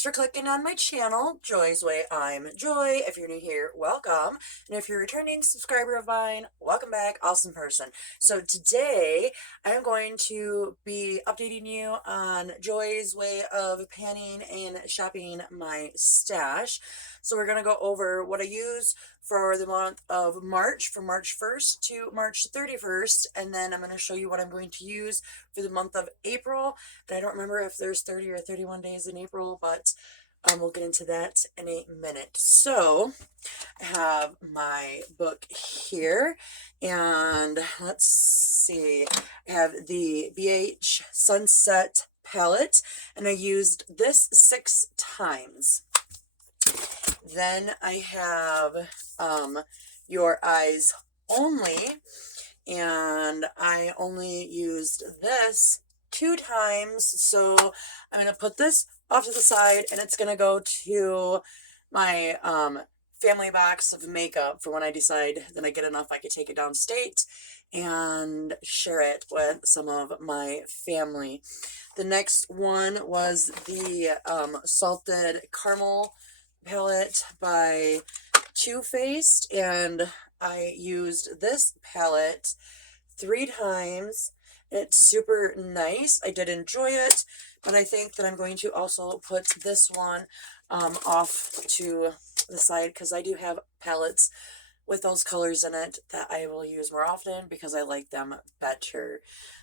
Thanks for clicking on my channel, Joy's Way. I'm Joy. If you're new here, welcome. And if you're a returning subscriber of mine, welcome back. Awesome person. So today I'm going to be updating you on Joy's way of panning and shopping my stash. So we're going to go over what I use for the month of March, from March 1st to March 31st, and then I'm going to show you what I'm going to use for the month of April. And I don't remember if there's 30 or 31 days in April, but we'll get into that in a minute. So I have my book here, and let's see, I have the BH Sunset palette, and I used this 6 times. Then I have Your Eyes Only, and I only used this 2 times, so I'm going to put this off to the side, and it's going to go to my family box of makeup for when I decide that I get enough I could take it downstate and share it with some of my family. The next one was the Salted Caramel palette by Too Faced, and I used this palette 3 times. It's super nice. I did enjoy it, but I think that I'm going to also put this one off to the side because I do have palettes with those colors in it that I will use more often because I like them better.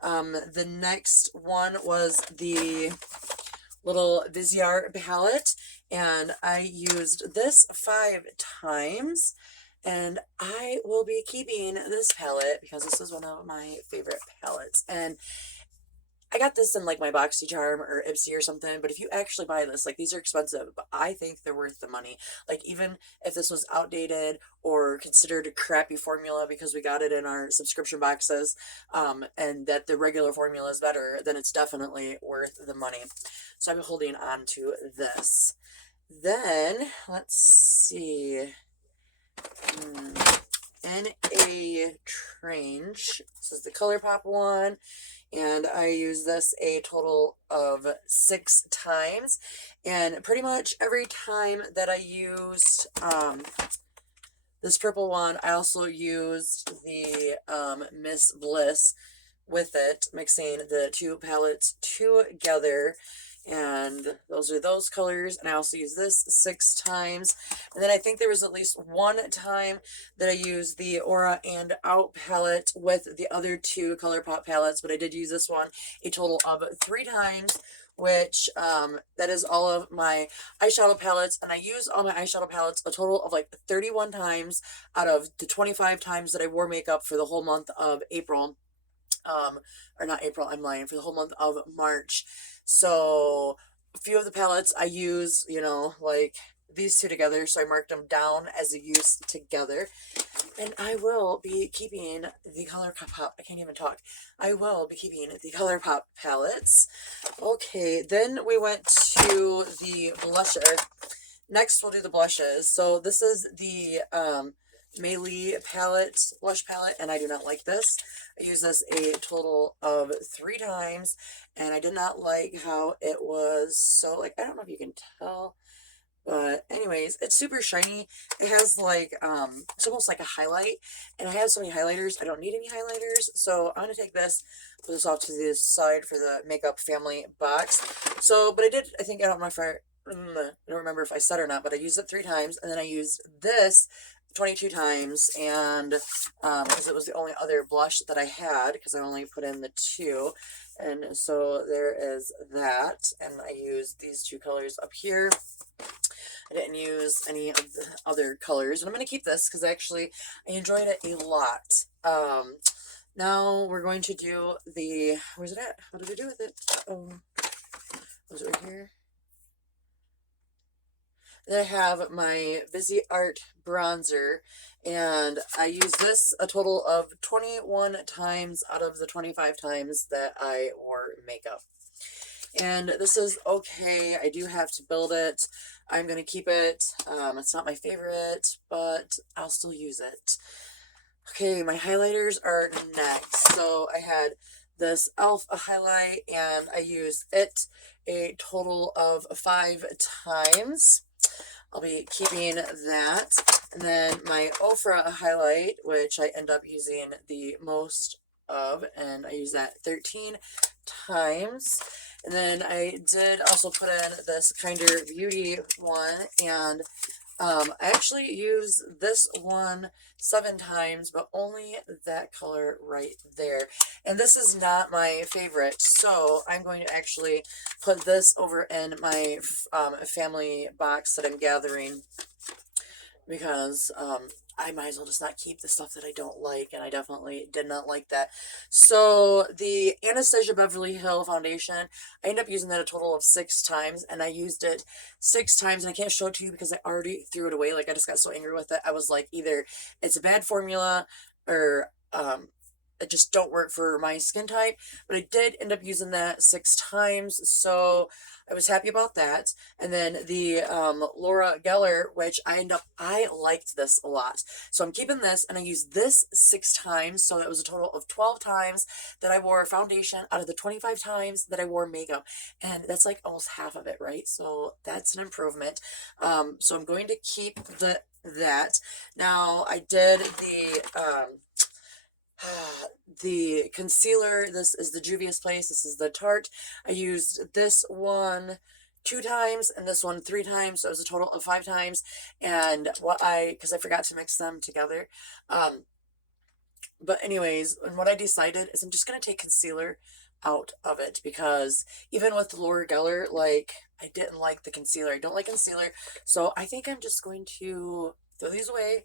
The next one was the little Viseart palette, and I used this 5 times, and I will be keeping this palette because this is one of my favorite palettes. And I got this in like my BoxyCharm or Ipsy or something, but if you actually buy this, like, these are expensive, but I think they're worth the money. Like, even if this was outdated or considered a crappy formula because we got it in our subscription boxes, and that the regular formula is better, then it's definitely worth the money. So I'm holding on to this. Then, let's see, N.A. Trange. This is the ColourPop one, and I use this a total of 6 times, and pretty much every time that I used this purple one, I also used the Miss Bliss with it, mixing the 2 palettes together. And those are those colors, and I also use this 6 times. And then I think there was at least 1 time that I used the Aura and Out palette with the other 2 ColourPop palettes, but I did use this one a total of 3 times, which that is all of my eyeshadow palettes, and I used all my eyeshadow palettes a total of like 31 times out of the 25 times that I wore makeup for the whole month of April. Or not April, I'm lying, for the whole month of March. So a few of the palettes I use, you know, like these 2 together, so I marked them down as a use together. And I will be keeping the ColourPop, I can't even talk. I will be keeping the ColourPop palettes. Okay, then we went to the blusher. Next we'll do the blushes. So this is the Meili palette, blush palette, and I do not like this. I used this a total of 3 times, and I did not like how it was so, like, I don't know if you can tell, but anyways, it's super shiny. It has like, it's almost like a highlight, and I have so many highlighters, I don't need any highlighters, so I'm going to take this, put this off to the side for the makeup family box. So, but I think, I don't know if I don't remember if I said or not, but I used it 3 times, and then I used this 22 times, and because it was the only other blush that I had, because I only put in the 2, and so there is that. And I used these 2 colors up here. I didn't use any of the other colors, and I'm going to keep this because actually I enjoyed it a lot. Now we're going to do the, where's it at? What did I do with it? Was it right here? Then I have my Viseart bronzer, and I use this a total of 21 times out of the 25 times that I wore makeup. And this is okay. I do have to build it. I'm going to keep it. It's not my favorite, but I'll still use it. Okay, my highlighters are next. So I had this e.l.f. highlight, and I use it a total of 5 times. I'll be keeping that. And then my Ofra highlight, which I end up using the most of, and I use that 13 times. And then I did also put in this Kinder Beauty one, and I actually use this one 7 times, but only that color right there. And this is not my favorite, so I'm going to actually put this over in my family box that I'm gathering, because I might as well just not keep the stuff that I don't like, and I definitely did not like that. So the Anastasia Beverly Hill foundation, I ended up using that a total of 6 times, and I used it 6 times, and I can't show it to you because I already threw it away. Like, I just got so angry with it. I was like, either it's a bad formula, or it just don't work for my skin type. But I did end up using that 6 times, so I was happy about that. And then the Laura Geller, which I liked this a lot. So I'm keeping this, and I used this 6 times. So that was a total of 12 times that I wore foundation out of the 25 times that I wore makeup. And that's like almost half of it, right? So that's an improvement. So I'm going to keep that. Now I did the concealer. This is the Juvia's Place. This is the Tarte. I used this one 2 times and this one 3 times, so it was a total of 5 times. And because I forgot to mix them together. But anyways, and what I decided is I'm just going to take concealer out of it, because even with Laura Geller, like, I didn't like the concealer. I don't like concealer. So I think I'm just going to throw these away,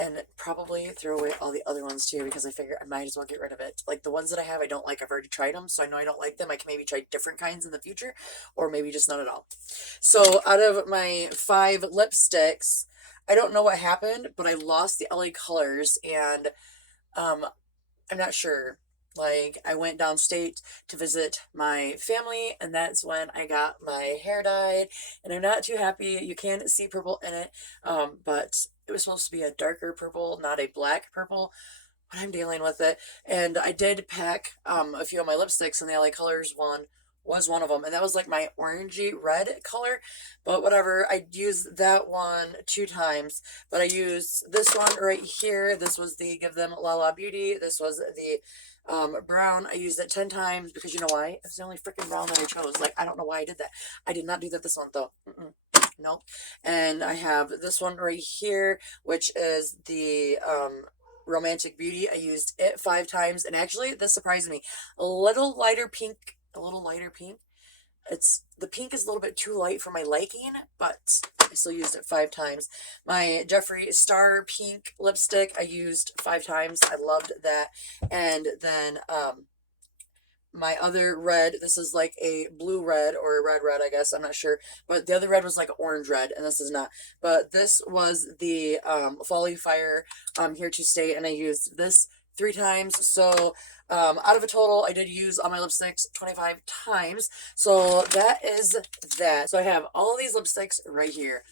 and probably throw away all the other ones too, because I figure I might as well get rid of it. Like, the ones that I have, I don't like. I've already tried them, so I know I don't like them. I can maybe try different kinds in the future, or maybe just none at all. So out of my 5 lipsticks, I don't know what happened, but I lost the LA Colors, and I'm not sure. Like, I went downstate to visit my family, and that's when I got my hair dyed, and I'm not too happy. You can see purple in it, but it was supposed to be a darker purple, not a black purple, but I'm dealing with it. And I did pack a few of my lipsticks, and the LA Colors one was one of them, and that was like my orangey red color, but whatever. I used that one 2 times, but I used this one right here. This was the Give Them La La Beauty. This was the brown. I used it 10 times, because you know why? It's the only freaking brown that I chose. Like, I don't know why I did that. I did not do that this one though. Nope. And I have this one right here, which is the Romantic Beauty. I used it 5 times, and actually this surprised me. A little lighter pink. The pink is a little bit too light for my liking, but I still used it 5 times. My Jeffree Star pink lipstick, I used 5 times. I loved that. And then my other red, this is like a blue red, or a red, I guess, I'm not sure, but the other red was like orange red, and this is not. But this was the Folly Fire Here to Stay, and I used this 3 times. So out of a total, I did use all my lipsticks 25 times. So that is that. So I have all of these lipsticks right here.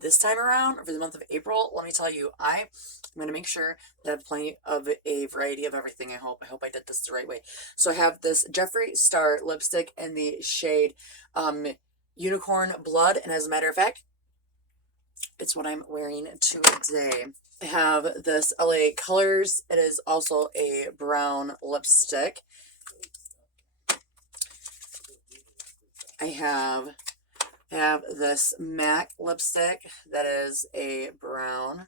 This time around, for the month of April, let me tell you, I'm going to make sure that I have plenty of a variety of everything. I hope I did this the right way. So I have this Jeffree Star lipstick in the shade Unicorn Blood, and as a matter of fact, it's what I'm wearing today. I have this LA Colors. It is also a brown lipstick. I have this MAC lipstick that is a brown.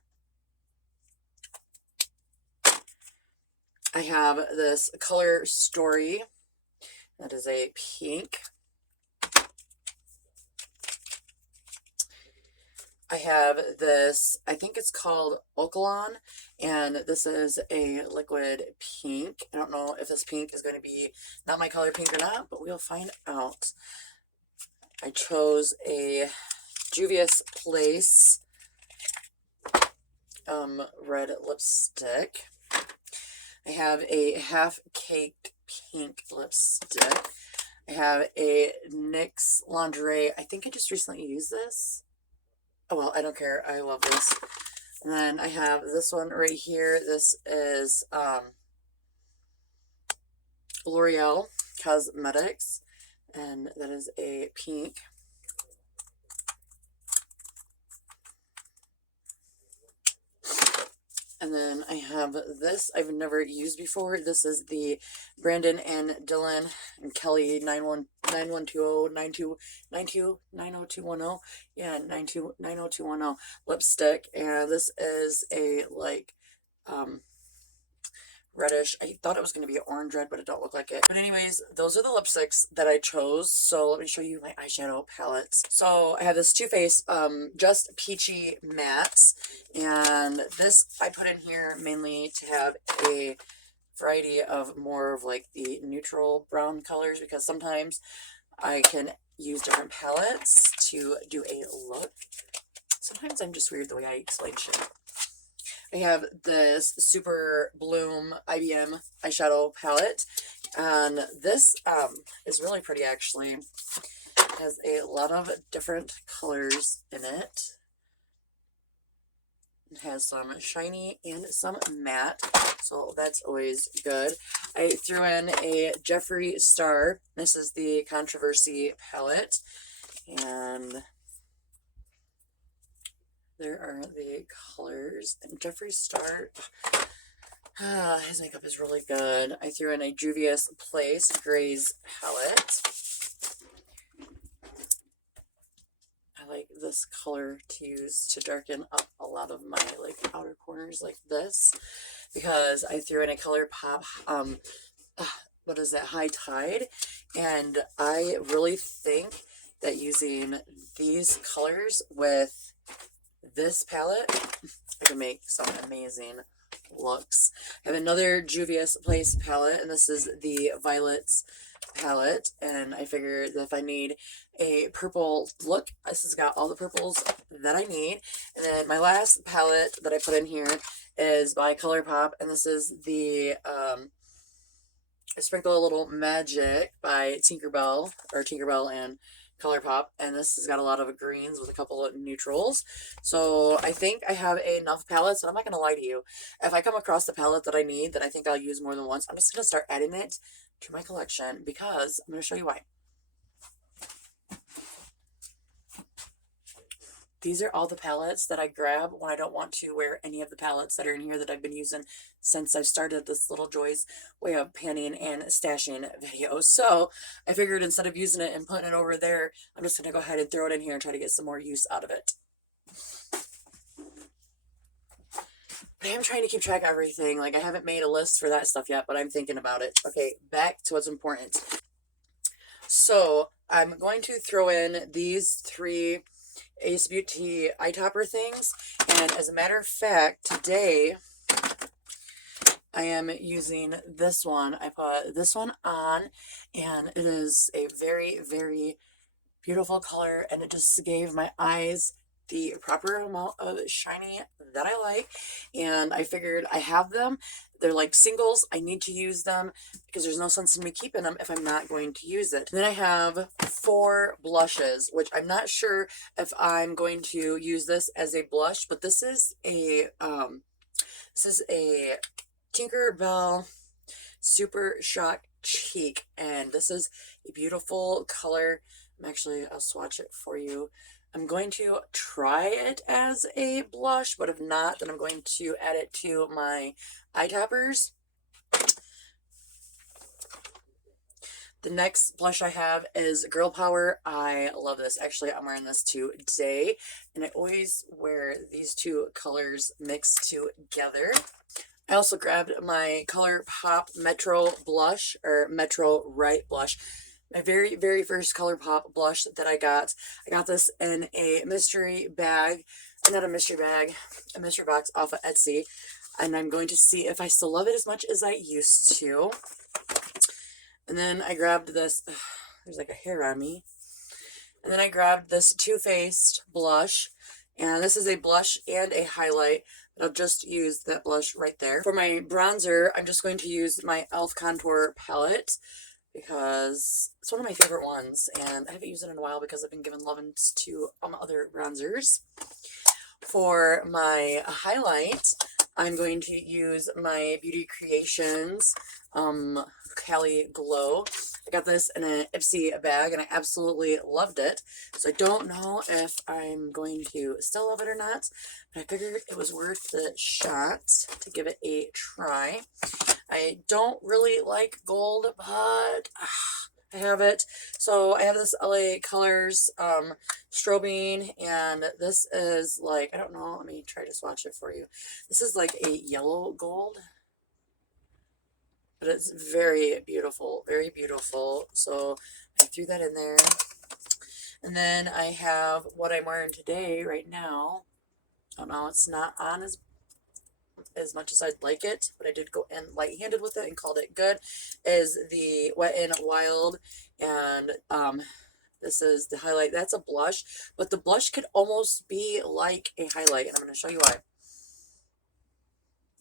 I have this Color Story that is a pink. I have this, I think it's called Okalon, and this is a liquid pink. I don't know if this pink is going to be not my color pink or not, but we'll find out. I chose a Juvia's Place red lipstick. I have a Half Caked pink lipstick. I have a NYX Lingerie. I think I just recently used this. Oh, well, I don't care. I love this. And then I have this one right here. This is L'Oreal Cosmetics, and that is a pink. And then I have this I've never used before. This is the Brandon and Dylan and Kelly 90210 yeah, 90210 lipstick, and this is a like reddish. I thought it was going to be an orange red, but it don't look like it. But anyways, those are the lipsticks that I chose. So let me show you my eyeshadow palettes. So I have this Too Faced Just Peachy Mattes, and this I put in here mainly to have a variety of more of like the neutral brown colors, because sometimes I can use different palettes to do a look. Sometimes I'm just weird the way I explain shit. I have this Super Bloom IBM eyeshadow palette, and this is really pretty actually. It has a lot of different colors in it. It has some shiny and some matte, so that's always good. I threw in a Jeffree Star. This is the Controversy palette, and there are the colors. And Jeffree Star, his makeup is really good. I threw in a Juvia's Place Grays palette. I like this color to use to darken up a lot of my like outer corners like this, because I threw in a ColourPop what is that, High Tide, and I really think that using these colors with this palette, I can make some amazing looks. I have another Juvia's Place palette, and this is the Violets palette, and I figured that if I need a purple look, this has got all the purples that I need. And then my last palette that I put in here is by ColourPop, and this is the Sprinkle a Little Magic by Tinkerbell and ColourPop, and this has got a lot of greens with a couple of neutrals. So I think I have enough palettes, and I'm not going to lie to you. If I come across the palette that I need that I think I'll use more than once, I'm just going to start adding it to my collection, because I'm going to show you why. These are all the palettes that I grab when I don't want to wear any of the palettes that are in here that I've been using since I started this little Joy's way of panning and stashing video. So I figured instead of using it and putting it over there, I'm just going to go ahead and throw it in here and try to get some more use out of it. I am trying to keep track of everything. Like, I haven't made a list for that stuff yet, but I'm thinking about it. Okay, back to what's important. So I'm going to throw in these three Ace Beauty eye topper things, and as a matter of fact, today I am using this one. I put this one on, and it is a very, very beautiful color, and it just gave my eyes the proper amount of shiny that I like. And I figured I have them. They're like singles. I need to use them because there's no sense in me keeping them if I'm not going to use it. And then I have 4 blushes, which I'm not sure if I'm going to use this as a blush, but this is a Tinkerbell Super Shock Cheek, and this is a beautiful color. I'll swatch it for you. I'm going to try it as a blush, but if not, then I'm going to add it to my eye toppers. The next blush I have is Girl Power. I love this. Actually, I'm wearing this today, and I always wear these two colors mixed together. I also grabbed my ColourPop Metro blush, or Metro Right blush. My very, very first ColourPop blush that I got. I got this in a mystery bag, not a mystery bag, a mystery box off of Etsy. And I'm going to see if I still love it as much as I used to. And then I grabbed this, there's like a hair on me. And then I grabbed this Too Faced blush. And this is a blush and a highlight. I'll just use that blush right there. For my bronzer, I'm just going to use my e.l.f. Contour palette, because it's one of my favorite ones, and I haven't used it in a while because I've been giving love-ins to other bronzers. For my highlight, I'm going to use my Beauty Creations Cali Glow. I got this in an Ipsy bag and I absolutely loved it. So I don't know if I'm going to still love it or not, but I figured it was worth the shot to give it a try. I don't really like gold, but I have it. So I have this LA Colors strobing, and this is like, I don't know, let me try to swatch it for you. This is like a yellow gold, but it's very beautiful, very beautiful. So I threw that in there. And then I have what I'm wearing today right now. Oh no, it's not on as much as I'd like it, but I did go in light-handed with it and called it good, is the Wet n Wild, and this is the highlight. That's a blush, but the blush could almost be like a highlight, and I'm going to show you why.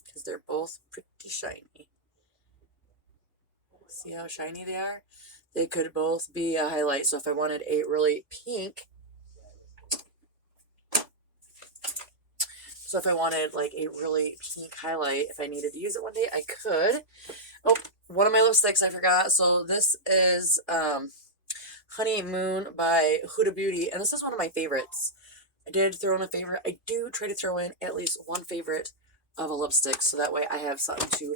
Because they're both pretty shiny. See how shiny they are? They could both be a highlight, so if I wanted a really pink, so if I wanted like a really pink highlight, if I needed to use it one day, I could. Oh, one of my lipsticks I forgot. So this is Honey Moon by Huda Beauty, and this is one of my favorites. I did throw in a favorite. I do try to throw in at least one favorite of a lipstick, so that way I have something to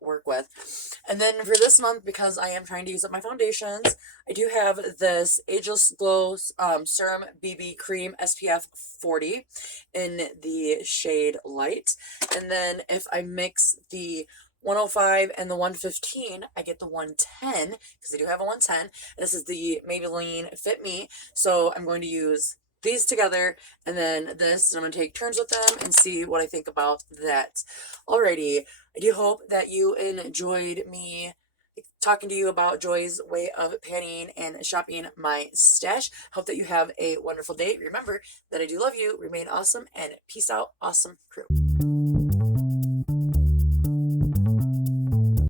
work with. And then for this month, because I am trying to use up my foundations, I do have this Ageless Glow Serum BB Cream SPF 40 in the shade Light. And then if I mix the 105 and the 115, I get the 110, because I do have a 110. And this is the Maybelline Fit Me. So I'm going to use these together and then this, and I'm going to take turns with them and see what I think about that. Alrighty, I do hope that you enjoyed me talking to you about Joy's way of panning and shopping my stash. Hope that you have a wonderful day. Remember that I do love you. Remain awesome, and peace out, awesome crew.